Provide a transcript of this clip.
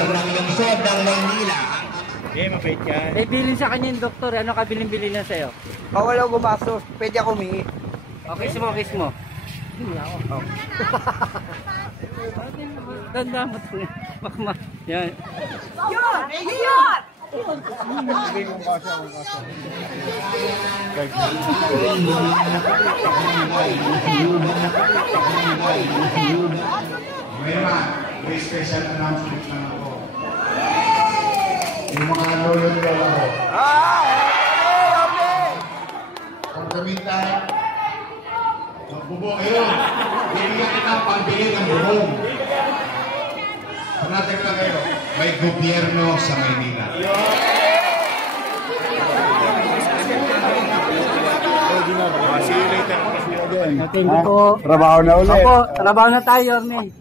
mayor ng lungsod ng Maynila. Okay, mapait yan. Eh, bilin sa kanya yung doktor. Ano ka bilin-bilin na sa'yo? Wala ko gumastos. Pwede ako humingi. Kiss mo, kiss mo. Hindi ako. Ganda mo. Makma. Yan. Yun! Yun! May special announcement lang ako. Yung mga loyal lola ko. Kung kamita, magbubo kayo. Bibigyan kita pambili ng bubong. Panatag lang kayo. May gobyerno sa Maynila. Thank you po. Trabaho na ulit. Opo, trabaho na tayo, Yorme.